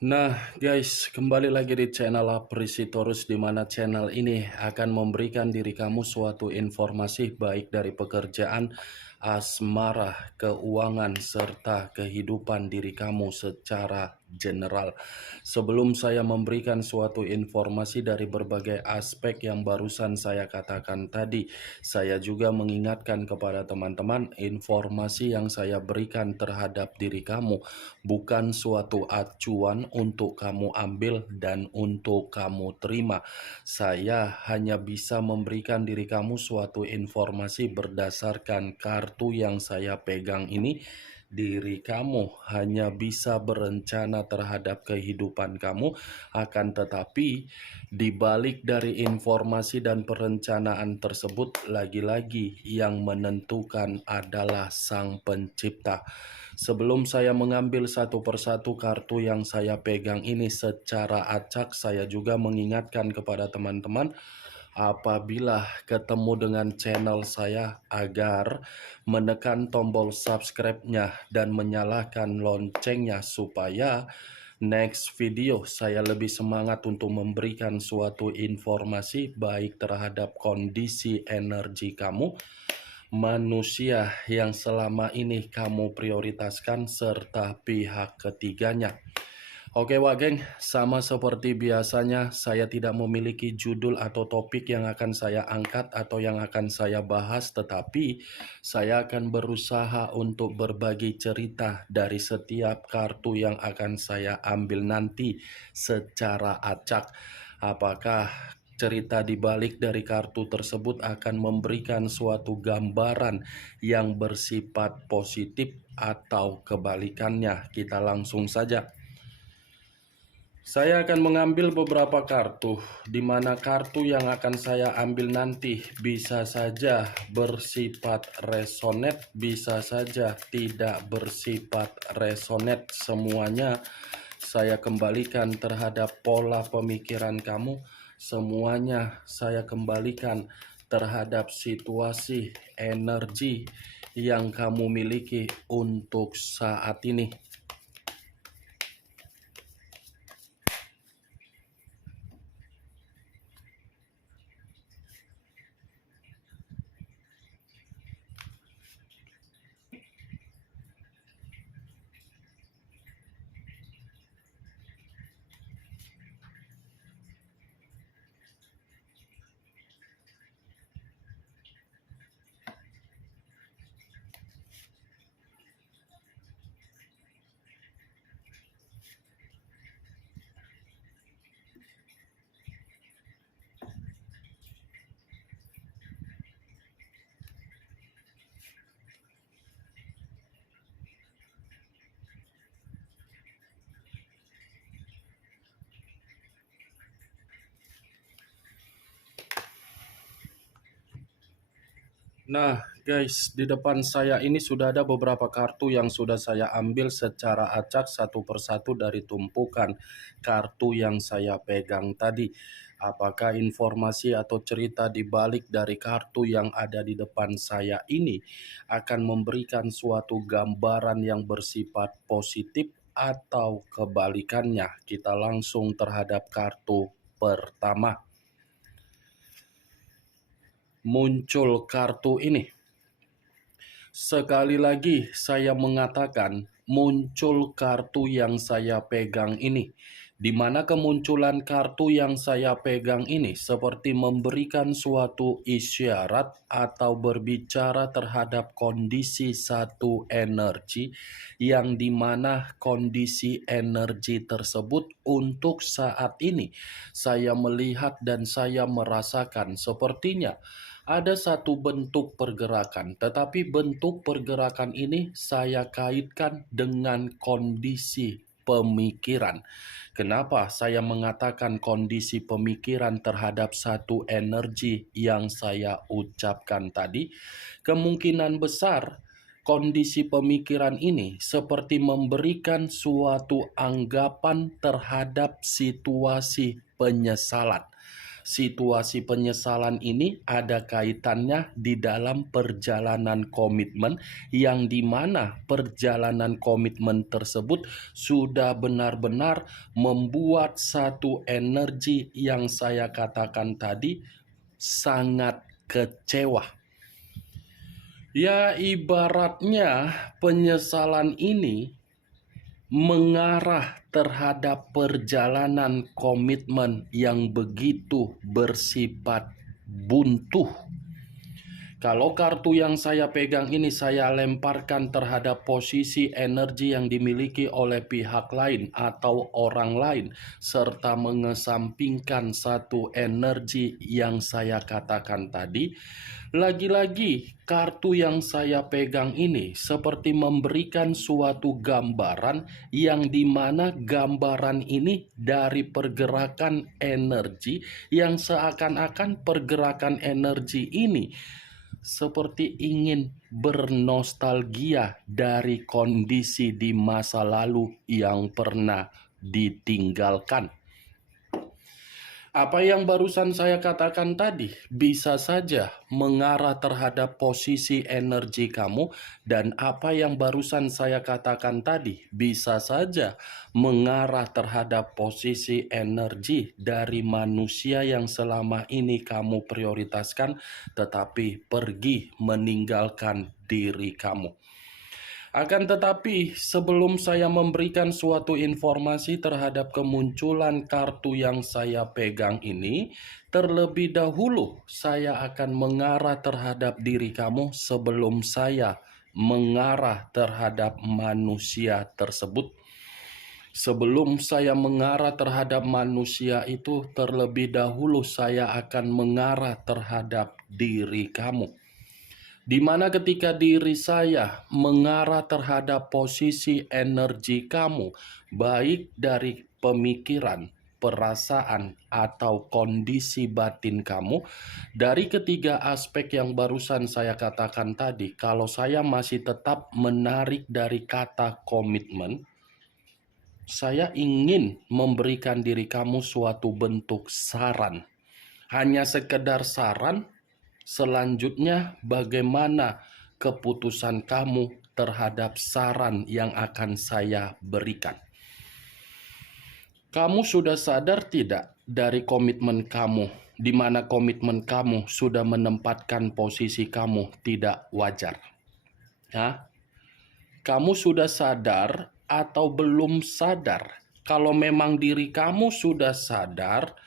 Nah, guys, kembali lagi di channel Aprisitorus, di mana channel ini akan memberikan diri kamu suatu informasi baik dari pekerjaan, asmara, keuangan, serta kehidupan diri kamu secara general. Sebelum saya memberikan suatu informasi dari berbagai aspek yang barusan saya katakan tadi, saya juga mengingatkan kepada teman-teman informasi yang saya berikan terhadap diri kamu bukan suatu acuan untuk kamu ambil dan untuk kamu terima. Saya hanya bisa memberikan diri kamu suatu informasi berdasarkan kartu yang saya pegang ini. Diri kamu hanya bisa berencana terhadap kehidupan kamu, akan tetapi di balik dari informasi dan perencanaan tersebut, lagi-lagi yang menentukan adalah Sang Pencipta. Sebelum saya mengambil satu persatu kartu yang saya pegang ini secara acak, saya juga mengingatkan kepada teman-teman apabila ketemu dengan channel saya agar menekan tombol subscribe-nya dan menyalakan loncengnya supaya next video saya lebih semangat untuk memberikan suatu informasi baik terhadap kondisi energi kamu, manusia yang selama ini kamu prioritaskan, serta pihak ketiganya. Oke Wak Geng, sama seperti biasanya saya tidak memiliki judul atau topik yang akan saya angkat atau yang akan saya bahas, tetapi saya akan berusaha untuk berbagi cerita dari setiap kartu yang akan saya ambil nanti secara acak. Apakah cerita di balik dari kartu tersebut akan memberikan suatu gambaran yang bersifat positif atau kebalikannya? Kita langsung saja. Saya akan mengambil beberapa kartu, di mana kartu yang akan saya ambil nanti bisa saja bersifat resonate, bisa saja tidak bersifat resonate. Semuanya saya kembalikan terhadap pola pemikiran kamu, semuanya saya kembalikan terhadap situasi energi yang kamu miliki untuk saat ini. Nah, guys, di depan saya ini sudah ada beberapa kartu yang sudah saya ambil secara acak satu persatu dari tumpukan kartu yang saya pegang tadi. Apakah informasi atau cerita di balik dari kartu yang ada di depan saya ini akan memberikan suatu gambaran yang bersifat positif atau kebalikannya? Kita langsung terhadap kartu pertama. Muncul kartu ini. Sekali lagi saya mengatakan muncul kartu yang saya pegang ini, di mana kemunculan kartu yang saya pegang ini seperti memberikan suatu isyarat atau berbicara terhadap kondisi satu energi, yang dimana kondisi energi tersebut untuk saat ini saya melihat dan saya merasakan sepertinya ada satu bentuk pergerakan, tetapi bentuk pergerakan ini saya kaitkan dengan kondisi pemikiran. Kenapa saya mengatakan kondisi pemikiran terhadap satu energi yang saya ucapkan tadi? Kemungkinan besar kondisi pemikiran ini seperti memberikan suatu anggapan terhadap situasi penyesalan. Situasi penyesalan ini ada kaitannya di dalam perjalanan komitmen, yang dimana perjalanan komitmen tersebut sudah benar-benar membuat satu energi yang saya katakan tadi sangat kecewa. Ya, ibaratnya penyesalan ini mengarah terhadap perjalanan komitmen yang begitu bersifat buntu. Kalau kartu yang saya pegang ini saya lemparkan terhadap posisi energi yang dimiliki oleh pihak lain atau orang lain, serta mengesampingkan satu energi yang saya katakan tadi, lagi-lagi kartu yang saya pegang ini seperti memberikan suatu gambaran yang dimana gambaran ini dari pergerakan energi yang seakan-akan pergerakan energi ini seperti ingin bernostalgia dari kondisi di masa lalu yang pernah ditinggalkan. Apa yang barusan saya katakan tadi bisa saja mengarah terhadap posisi energi kamu, dan apa yang barusan saya katakan tadi bisa saja mengarah terhadap posisi energi dari manusia yang selama ini kamu prioritaskan tetapi pergi meninggalkan diri kamu. Akan tetapi, sebelum saya memberikan suatu informasi terhadap kemunculan kartu yang saya pegang ini, terlebih dahulu saya akan mengarah terhadap diri kamu sebelum saya mengarah terhadap manusia tersebut. Sebelum saya mengarah terhadap manusia itu, terlebih dahulu saya akan mengarah terhadap diri kamu. Di mana ketika diri saya mengarah terhadap posisi energi kamu, baik dari pemikiran, perasaan, atau kondisi batin kamu, dari ketiga aspek yang barusan saya katakan tadi, kalau saya masih tetap menarik dari kata komitmen, saya ingin memberikan diri kamu suatu bentuk saran. Hanya sekedar saran. Selanjutnya, bagaimana keputusan kamu terhadap saran yang akan saya berikan? Kamu sudah sadar tidak dari komitmen kamu, di mana komitmen kamu sudah menempatkan posisi kamu tidak wajar? Kamu sudah sadar atau belum sadar? Kalau memang diri kamu sudah sadar,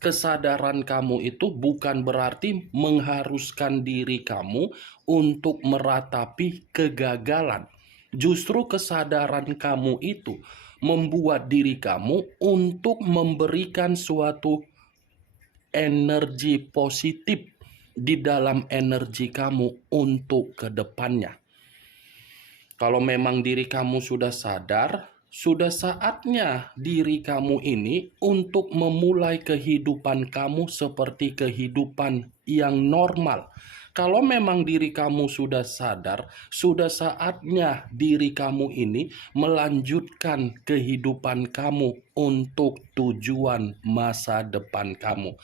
kesadaran kamu itu bukan berarti mengharuskan diri kamu untuk meratapi kegagalan. Justru kesadaran kamu itu membuat diri kamu untuk memberikan suatu energi positif di dalam energi kamu untuk kedepannya. Kalau memang diri kamu sudah sadar, sudah saatnya diri kamu ini untuk memulai kehidupan kamu seperti kehidupan yang normal. Kalau memang diri kamu sudah sadar, sudah saatnya diri kamu ini melanjutkan kehidupan kamu untuk tujuan masa depan kamu.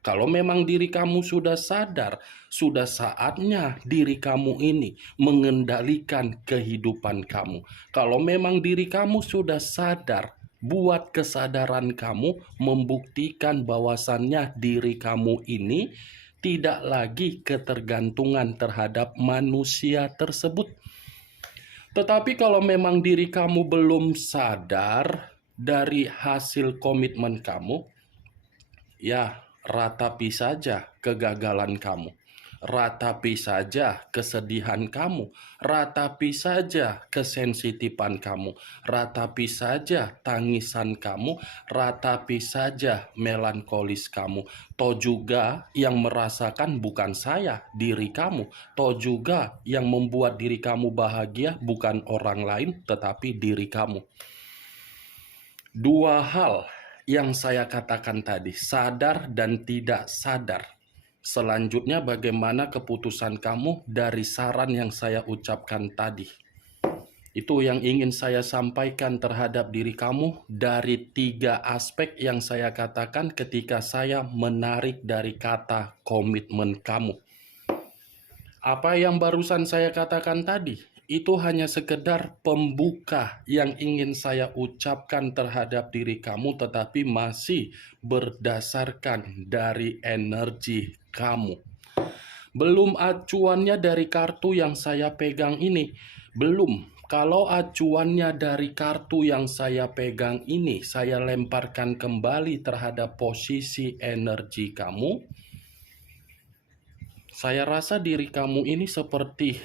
Kalau memang diri kamu sudah sadar, sudah saatnya diri kamu ini mengendalikan kehidupan kamu. Kalau memang diri kamu sudah sadar, buat kesadaran kamu membuktikan bahwasannya diri kamu ini tidak lagi ketergantungan terhadap manusia tersebut. Tetapi kalau memang diri kamu belum sadar dari hasil komitmen kamu, ya, ratapi saja kegagalan kamu, ratapi saja kesedihan kamu, ratapi saja kesensitifan kamu, ratapi saja tangisan kamu, ratapi saja melankolis kamu. Toh juga yang merasakan bukan saya, diri kamu. Toh juga yang membuat diri kamu bahagia bukan orang lain, tetapi diri kamu. Dua hal yang saya katakan tadi, sadar dan tidak sadar. Selanjutnya bagaimana keputusan kamu dari saran yang saya ucapkan tadi? Itu yang ingin saya sampaikan terhadap diri kamu dari 3 aspek yang saya katakan ketika saya menarik dari kata komitmen kamu. Apa yang barusan saya katakan tadi, itu hanya sekedar pembuka yang ingin saya ucapkan terhadap diri kamu, tetapi masih berdasarkan dari energi kamu. Belum acuannya dari kartu yang saya pegang ini. Belum. Kalau acuannya dari kartu yang saya pegang ini, saya lemparkan kembali terhadap posisi energi kamu. Saya rasa diri kamu ini seperti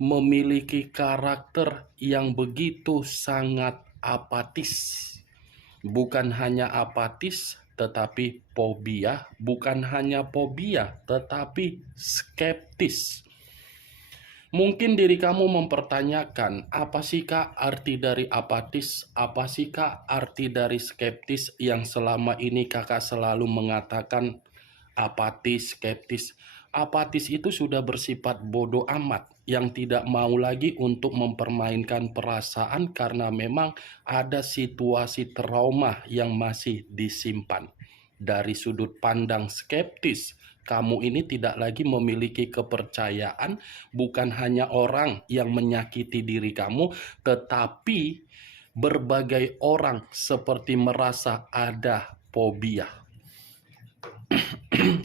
memiliki karakter yang begitu sangat apatis. Bukan hanya apatis, tetapi fobia. Bukan hanya fobia, tetapi skeptis. Mungkin diri kamu mempertanyakan, apa sih Kak arti dari apatis? Apa sih Kak arti dari skeptis yang selama ini Kakak selalu mengatakan apatis, skeptis? Apatis itu sudah bersifat bodoh amat, yang tidak mau lagi untuk mempermainkan perasaan karena memang ada situasi trauma yang masih disimpan. Dari sudut pandang skeptis, kamu ini tidak lagi memiliki kepercayaan, bukan hanya orang yang menyakiti diri kamu, tetapi berbagai orang seperti merasa ada fobia.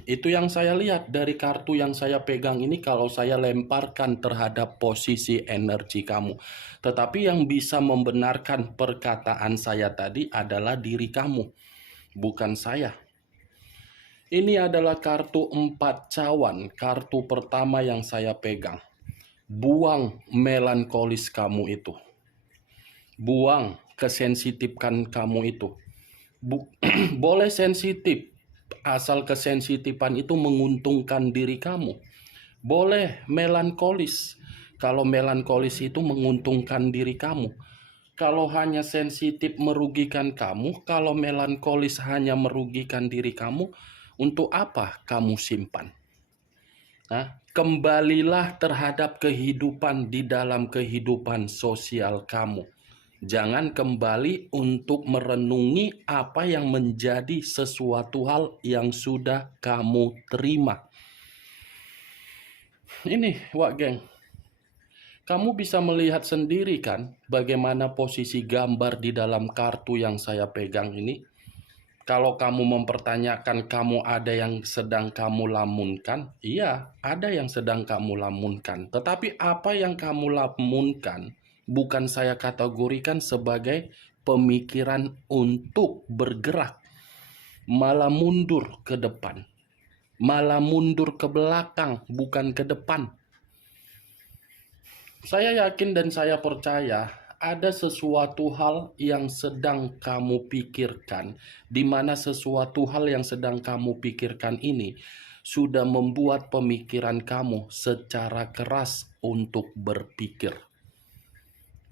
Itu yang saya lihat dari kartu yang saya pegang ini kalau saya lemparkan terhadap posisi energi kamu. Tetapi yang bisa membenarkan perkataan saya tadi adalah diri kamu, bukan saya. Ini adalah kartu 4 cawan, kartu pertama yang saya pegang. Buang melankolis kamu itu. Buang kesensitifan kamu itu. Boleh sensitif, asal kesensitifan itu menguntungkan diri kamu. Boleh melankolis, kalau melankolis itu menguntungkan diri kamu. Kalau hanya sensitif merugikan kamu, kalau melankolis hanya merugikan diri kamu, untuk apa kamu simpan? Nah, kembalilah terhadap kehidupan di dalam kehidupan sosial kamu. Jangan kembali untuk merenungi apa yang menjadi sesuatu hal yang sudah kamu terima. Ini, Wak Geng, kamu bisa melihat sendiri kan bagaimana posisi gambar di dalam kartu yang saya pegang ini. Kalau kamu mempertanyakan kamu ada yang sedang kamu lamunkan, iya, ada yang sedang kamu lamunkan. Tetapi apa yang kamu lamunkan bukan saya kategorikan sebagai pemikiran untuk bergerak, malah mundur ke depan, malah mundur ke belakang, bukan ke depan. Saya yakin dan saya percaya ada sesuatu hal yang sedang kamu pikirkan, di mana sesuatu hal yang sedang kamu pikirkan ini sudah membuat pemikiran kamu secara keras untuk berpikir.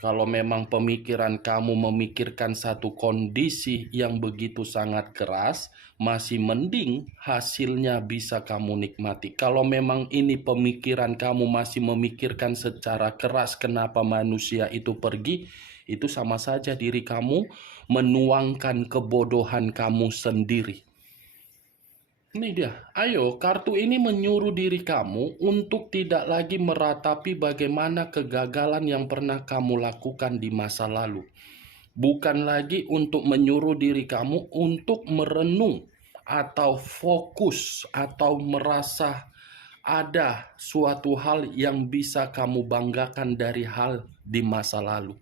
Kalau memang pemikiran kamu memikirkan satu kondisi yang begitu sangat keras, masih mending hasilnya bisa kamu nikmati. Kalau memang ini pemikiran kamu masih memikirkan secara keras kenapa manusia itu pergi, itu sama saja diri kamu menuangkan kebodohan kamu sendiri. Ini dia, ayo kartu ini menyuruh diri kamu untuk tidak lagi meratapi bagaimana kegagalan yang pernah kamu lakukan di masa lalu. Bukan lagi untuk menyuruh diri kamu untuk merenung atau fokus atau merasa ada suatu hal yang bisa kamu banggakan dari hal di masa lalu.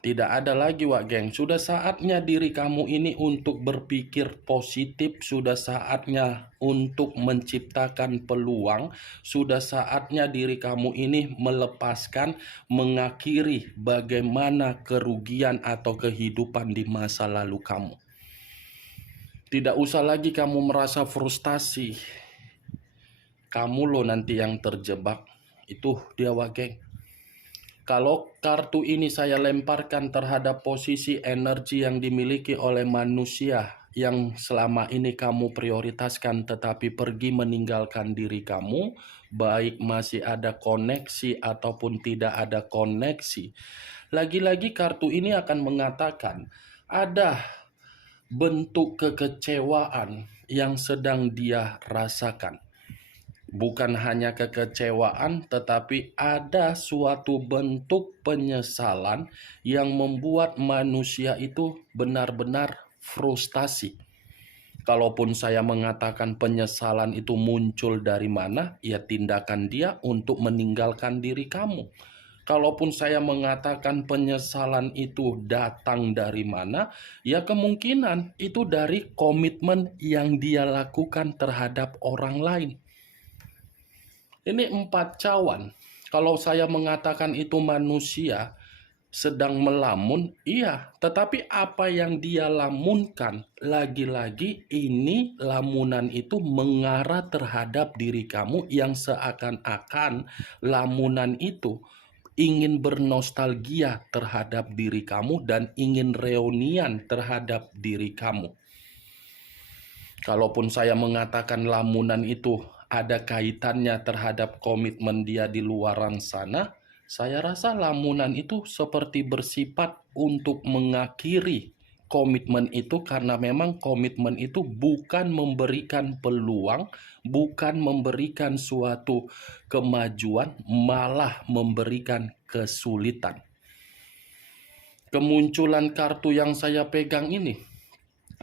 Tidak ada lagi, Wak Geng. Sudah saatnya diri kamu ini untuk berpikir positif. Sudah saatnya untuk menciptakan peluang. Sudah saatnya diri kamu ini melepaskan, mengakhiri bagaimana kerugian atau kehidupan di masa lalu kamu. Tidak usah lagi kamu merasa frustasi. Kamu loh nanti yang terjebak. Itu dia, Wak Geng. Kalau kartu ini saya lemparkan terhadap posisi energi yang dimiliki oleh manusia yang selama ini kamu prioritaskan tetapi pergi meninggalkan diri kamu, baik masih ada koneksi ataupun tidak ada koneksi. Lagi-lagi kartu ini akan mengatakan ada bentuk kekecewaan yang sedang dia rasakan. Bukan hanya kekecewaan, tetapi ada suatu bentuk penyesalan yang membuat manusia itu benar-benar frustasi. Kalaupun saya mengatakan penyesalan itu muncul dari mana, ya tindakan dia untuk meninggalkan diri kamu. Kalaupun saya mengatakan penyesalan itu datang dari mana, ya kemungkinan itu dari komitmen yang dia lakukan terhadap orang lain. Ini 4 cawan. Kalau saya mengatakan itu manusia sedang melamun, iya. Tetapi apa yang dia lamunkan, lagi-lagi ini lamunan itu mengarah terhadap diri kamu yang seakan-akan lamunan itu ingin bernostalgia terhadap diri kamu dan ingin reunian terhadap diri kamu. Kalaupun saya mengatakan lamunan itu ada kaitannya terhadap komitmen dia di luaran sana, saya rasa lamunan itu seperti bersifat untuk mengakhiri komitmen itu karena memang komitmen itu bukan memberikan peluang, bukan memberikan suatu kemajuan, malah memberikan kesulitan. Kemunculan kartu yang saya pegang ini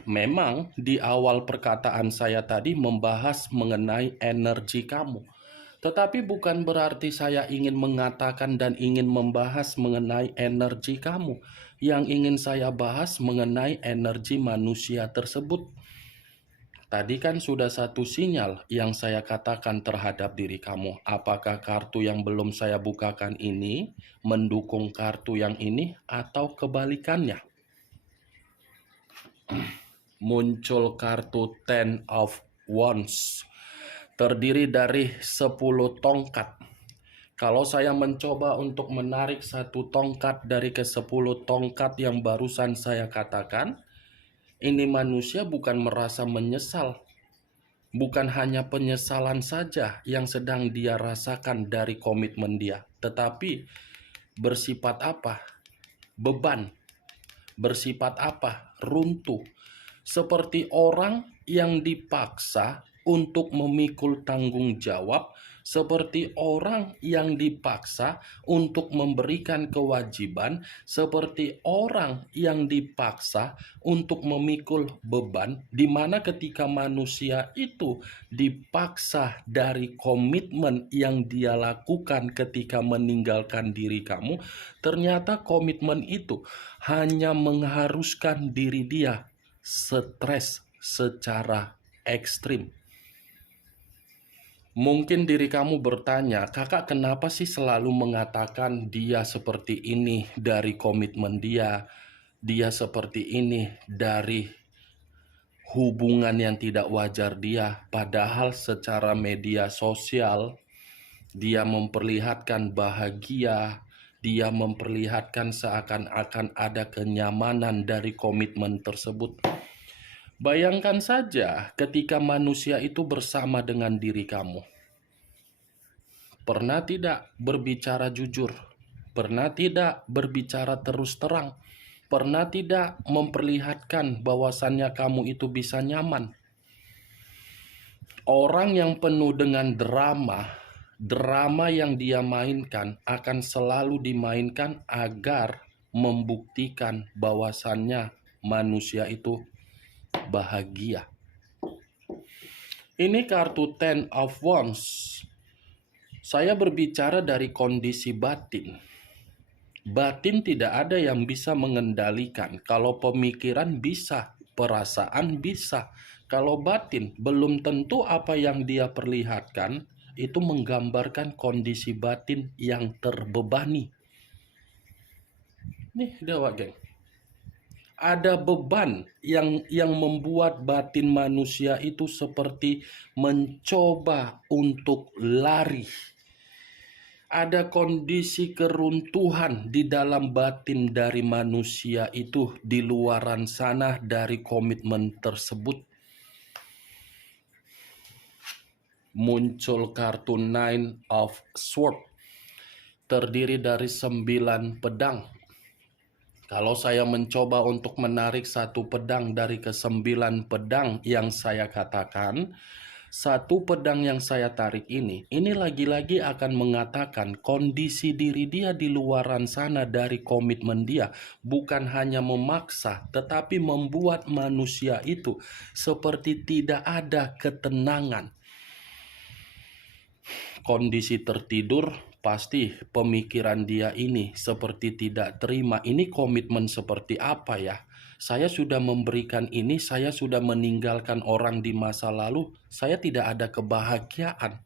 memang di awal perkataan saya tadi membahas mengenai energi kamu. Tetapi bukan berarti saya ingin mengatakan dan ingin membahas mengenai energi kamu. Yang ingin saya bahas mengenai energi manusia tersebut. Tadi kan sudah satu sinyal yang saya katakan terhadap diri kamu. Apakah kartu yang belum saya bukakan ini mendukung kartu yang ini atau kebalikannya? Muncul kartu Ten of Wands, terdiri dari 10 tongkat. Kalau saya mencoba untuk menarik satu tongkat dari ke-10 tongkat yang barusan saya katakan, ini manusia bukan merasa menyesal. Bukan hanya penyesalan saja yang sedang dia rasakan dari komitmen dia, tetapi bersifat apa? Beban. Bersifat apa? Runtuh. Seperti orang yang dipaksa untuk memikul tanggung jawab, seperti orang yang dipaksa untuk memberikan kewajiban, seperti orang yang dipaksa untuk memikul beban, di mana ketika manusia itu dipaksa dari komitmen yang dia lakukan ketika meninggalkan diri kamu, ternyata komitmen itu hanya mengharuskan diri dia stres secara ekstrim. Mungkin diri kamu bertanya, kakak kenapa sih selalu mengatakan dia seperti ini dari komitmen dia seperti ini dari hubungan yang tidak wajar dia, padahal secara media sosial dia memperlihatkan bahagia, dia memperlihatkan seakan-akan ada kenyamanan dari komitmen tersebut. Bayangkan saja ketika manusia itu bersama dengan diri kamu. Pernah tidak berbicara jujur? Pernah tidak berbicara terus terang? Pernah tidak memperlihatkan bahwasannya kamu itu bisa nyaman? Orang yang penuh dengan drama yang dia mainkan akan selalu dimainkan agar membuktikan bahwasannya manusia itu bahagia. Ini kartu Ten of Wands. Saya berbicara dari kondisi batin. Batin tidak ada yang bisa mengendalikan. Kalau pemikiran bisa, perasaan bisa. Kalau batin belum tentu apa yang dia perlihatkan itu menggambarkan kondisi batin yang terbebani. Nih, dewa geng. Ada beban yang membuat batin manusia itu seperti mencoba untuk lari. Ada kondisi keruntuhan di dalam batin dari manusia itu di luaran sana dari komitmen tersebut. Muncul kartu Nine of Swords, terdiri dari 9 pedang. Kalau saya mencoba untuk menarik satu pedang dari ke-9 pedang yang saya katakan, satu pedang yang saya tarik ini lagi-lagi akan mengatakan kondisi diri dia di luaran sana dari komitmen dia. Bukan hanya memaksa, tetapi membuat manusia itu seperti tidak ada ketenangan. Kondisi tertidur, pasti pemikiran dia ini seperti tidak terima. Ini komitmen seperti apa ya? Saya sudah memberikan ini, saya sudah meninggalkan orang di masa lalu, saya tidak ada kebahagiaan.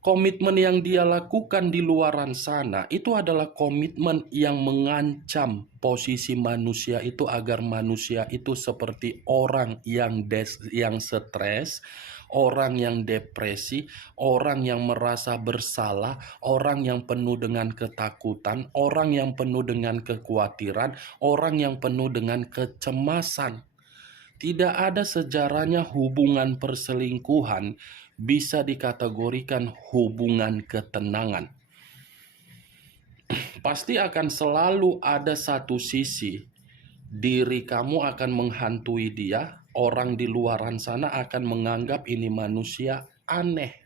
Komitmen yang dia lakukan di luaran sana itu adalah komitmen yang mengancam posisi manusia itu agar manusia itu seperti orang yang stres, orang yang depresi, orang yang merasa bersalah, orang yang penuh dengan ketakutan, orang yang penuh dengan kekhawatiran, orang yang penuh dengan kecemasan. Tidak ada sejarahnya hubungan perselingkuhan bisa dikategorikan hubungan ketenangan. Pasti akan selalu ada satu sisi, diri kamu akan menghantui dia, orang di luaran sana akan menganggap ini manusia aneh.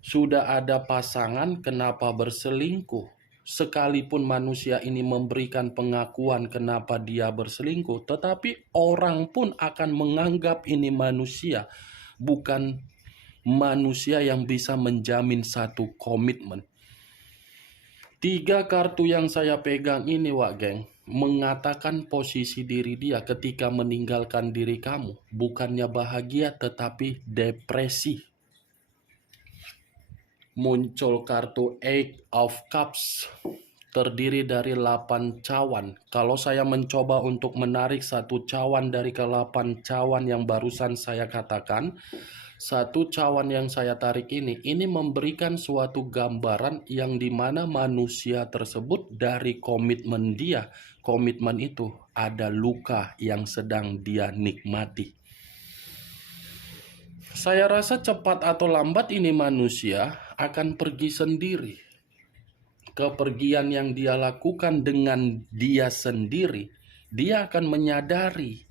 Sudah ada pasangan, kenapa berselingkuh? Sekalipun manusia ini memberikan pengakuan kenapa dia berselingkuh, tetapi orang pun akan menganggap ini manusia, bukan manusia yang bisa menjamin satu komitmen. 3 kartu yang saya pegang ini, Wak Geng, mengatakan posisi diri dia ketika meninggalkan diri kamu bukannya bahagia tetapi depresi. Muncul kartu Eight of Cups, terdiri dari 8 cawan. Kalau saya mencoba untuk menarik satu cawan dari ke-8 cawan yang barusan saya katakan, satu cawan yang saya tarik ini memberikan suatu gambaran yang dimana manusia tersebut dari komitmen dia, komitmen itu ada luka yang sedang dia nikmati. Saya rasa cepat atau lambat ini manusia akan pergi sendiri. Kepergian yang dia lakukan dengan dia sendiri, dia akan menyadari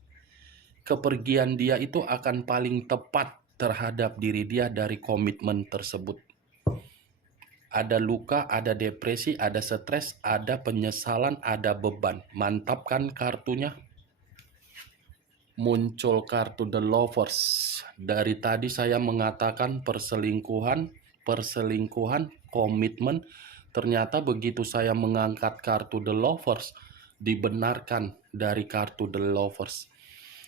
kepergian dia itu akan paling tepat terhadap diri dia dari komitmen tersebut. Ada luka, ada depresi, ada stres, ada penyesalan, ada beban. Mantap kan kartunya? Muncul kartu The Lovers. Dari tadi saya mengatakan perselingkuhan, komitmen. Ternyata begitu saya mengangkat kartu The Lovers, dibenarkan dari kartu The Lovers.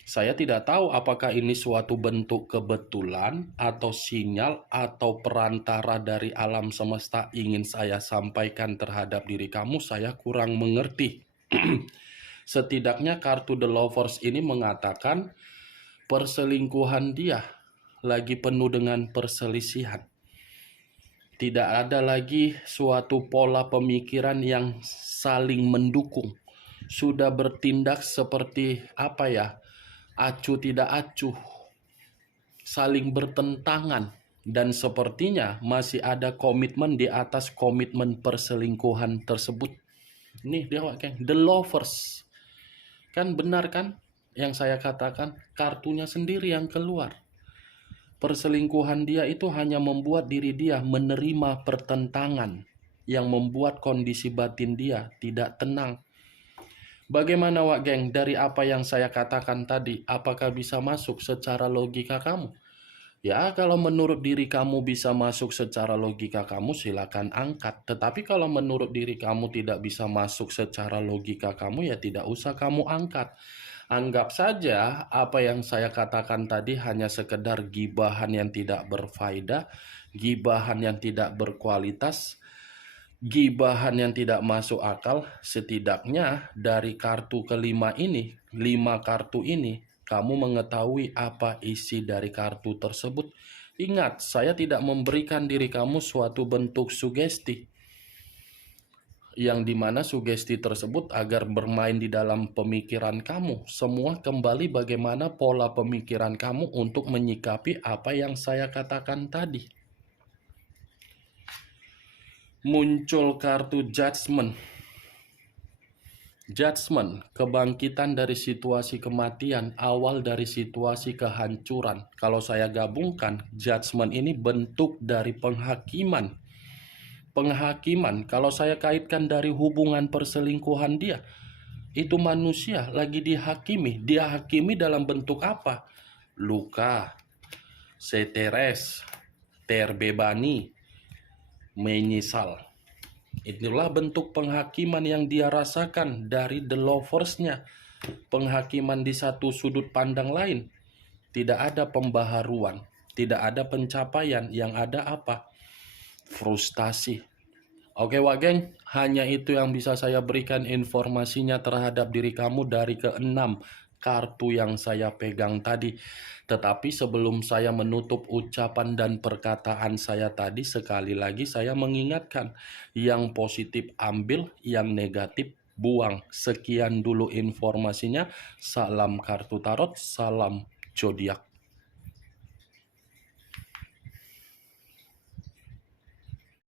Saya tidak tahu apakah ini suatu bentuk kebetulan atau sinyal atau perantara dari alam semesta ingin saya sampaikan terhadap diri kamu, saya kurang mengerti. Setidaknya kartu The Lovers ini mengatakan perselingkuhan dia lagi penuh dengan perselisihan. Tidak ada lagi suatu pola pemikiran yang saling mendukung. Sudah bertindak seperti apa ya? Acuh tidak acuh. Saling bertentangan. Dan sepertinya masih ada komitmen di atas komitmen perselingkuhan tersebut. Nih dia kayak The Lovers. Kan benar kan yang saya katakan, kartunya sendiri yang keluar. Perselingkuhan dia itu hanya membuat diri dia menerima pertentangan yang membuat kondisi batin dia tidak tenang. Bagaimana Wak Geng dari apa yang saya katakan tadi, apakah bisa masuk secara logika kamu? Ya, kalau menurut diri kamu bisa masuk secara logika kamu, silakan angkat. Tetapi kalau menurut diri kamu tidak bisa masuk secara logika kamu, ya tidak usah kamu angkat. Anggap saja apa yang saya katakan tadi hanya sekedar gibahan yang tidak berfaedah, gibahan yang tidak berkualitas, gibahan yang tidak masuk akal. Setidaknya dari kartu kelima ini, 5 kartu ini, kamu mengetahui apa isi dari kartu tersebut. Ingat, saya tidak memberikan diri kamu suatu bentuk sugesti, yang dimana sugesti tersebut agar bermain di dalam pemikiran kamu. Semua kembali bagaimana pola pemikiran kamu untuk menyikapi apa yang saya katakan tadi. Muncul kartu judgment. Judgment, kebangkitan dari situasi kematian, awal dari situasi kehancuran. Kalau saya gabungkan, judgment ini bentuk dari penghakiman. Penghakiman, kalau saya kaitkan dari hubungan perselingkuhan dia, itu manusia lagi dihakimi. Dia hakimi dalam bentuk apa? Luka, stres, terbebani, menyesal. Itulah bentuk penghakiman yang dia rasakan dari the lovers-nya. Penghakiman di satu sudut pandang lain. Tidak ada pembaharuan, tidak ada pencapaian, yang ada apa? Frustasi. Oke Wak Geng, hanya itu yang bisa saya berikan informasinya terhadap diri kamu dari keenam kartu yang saya pegang tadi. Tetapi sebelum saya menutup ucapan dan perkataan saya tadi, sekali lagi saya mengingatkan, yang positif ambil, yang negatif buang. Sekian dulu informasinya. Salam kartu tarot, salam zodiak.